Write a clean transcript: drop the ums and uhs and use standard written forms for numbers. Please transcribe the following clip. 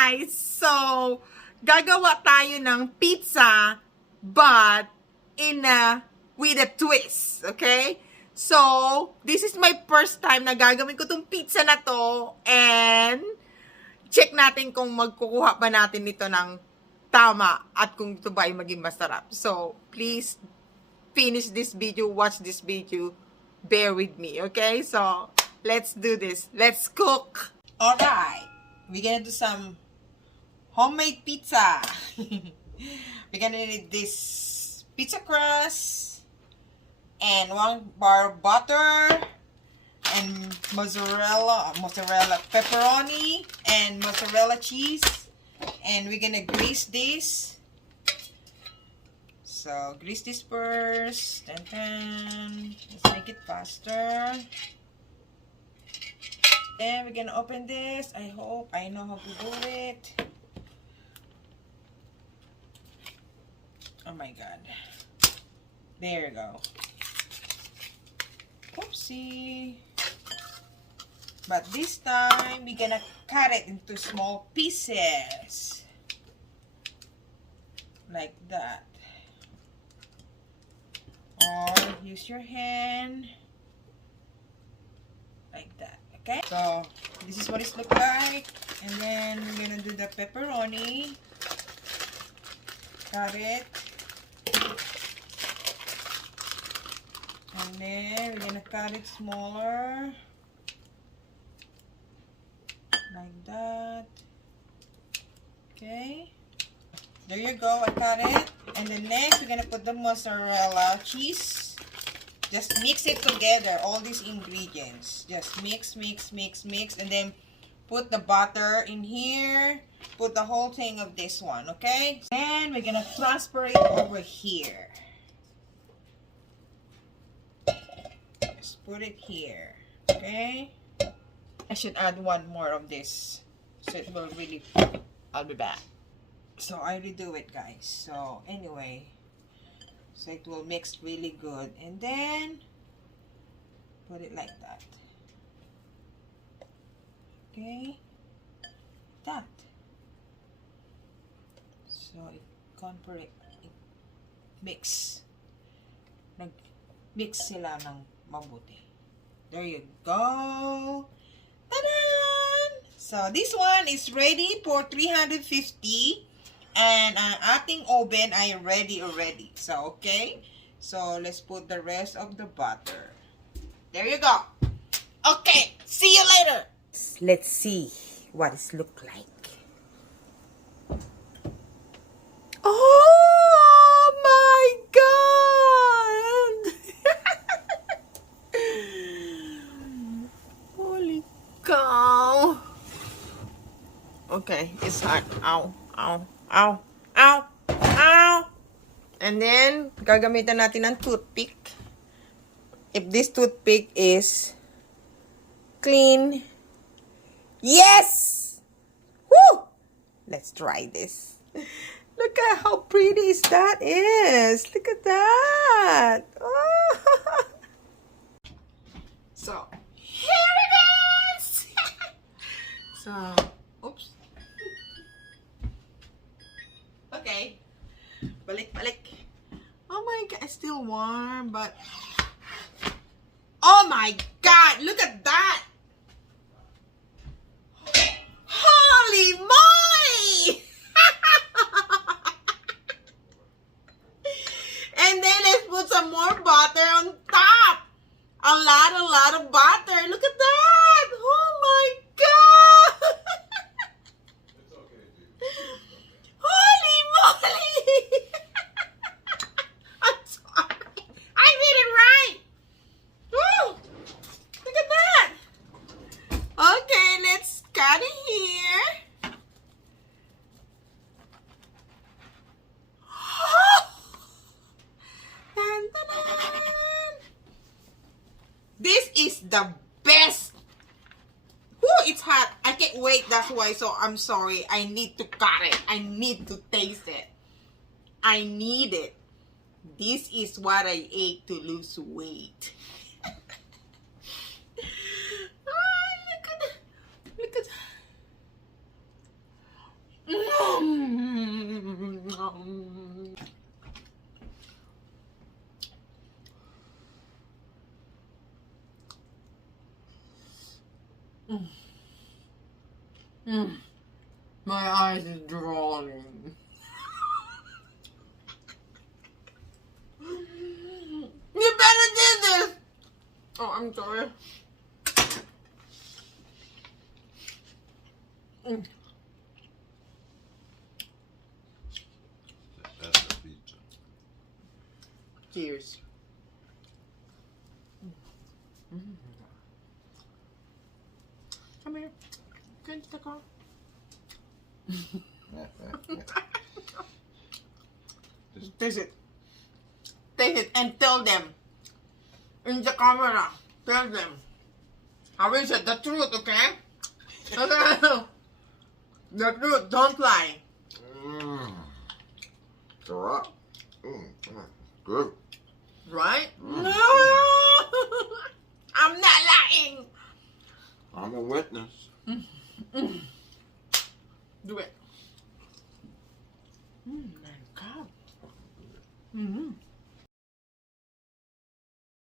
guys! So, gagawa tayo ng pizza but with a twist, okay? So, this is my first time na gagawin ko tong pizza na to and check natin kung magkukuha pa natin nito ng tama at kung ito ba ay maging masarap. So, please finish this video, watch this video, bear with me, okay? So, let's do this. Let's cook. Alright, we're gonna do some homemade pizza. We're gonna need this pizza crust and 1 bar of butter and mozzarella pepperoni and mozzarella cheese, and we're gonna grease this. So grease this first. Dun, dun. Let's make it faster. Then we're gonna open this. I hope I know how to do it. Oh my god. There you go. Oopsie. But this time, we're gonna cut it into small pieces. Like that. Or use your hand. Like that. Okay? So, this is what it looks like. And then, we're gonna do the pepperoni. Cut it. And then, we're gonna cut it smaller. Like that. Okay. There you go. I cut it. And then next, we're gonna put the mozzarella cheese. Just mix it together, all these ingredients. Just mix, mix, mix, mix. And then put the butter in here. Put the whole thing of this one, okay? And we're gonna transfer it over here. Just put it here, okay? I should add one more of this. So it will really... I'll be back. So I redo it, guys. So anyway... So it will mix really good. And then, put it like that. Okay? That. So, it mix. Nag-mix sila ng mabuti. There you go. Ta-da! So, this one is ready for 350. And ang ating oven ay ready already. So, okay. So, let's put the rest of the butter. There you go. Okay. See you later. Let's see what it looks like. Oh my God! Holy cow. Okay. It's hot. Ow. Ow. Ow, ow, ow. And then, gagamitan natin ng toothpick. If this toothpick is clean. Yes! Woo! Let's try this. Look at how pretty that is. Look at that. Oh. So, here it is. So, oops. Okay. Balik. Oh my God. It's still warm, but... Oh my God. Look at that. Holy moly. And then let's put some more butter on top. A lot of butter. Look at that. Oh my God. I'm sorry. I did it right. Woo! Look at that. Okay, let's cut it here. Dun, dun, dun. This is the best. Woo, it's hot. I can't wait. That's why. So I'm sorry. I need to cut it. I need to taste it. I need it. This is what I ate to lose weight. Look at My eyes is drooling. You better do this. Oh, I'm sorry. That's the pizza. Cheers. Come here. Can you take off? Taste it. Taste it and tell them in the camera. Tell them. How is it? The truth, okay? Okay. The truth. Don't lie. Sarap. Good. Right? No. I'm not lying. I'm a witness. Do it. My God.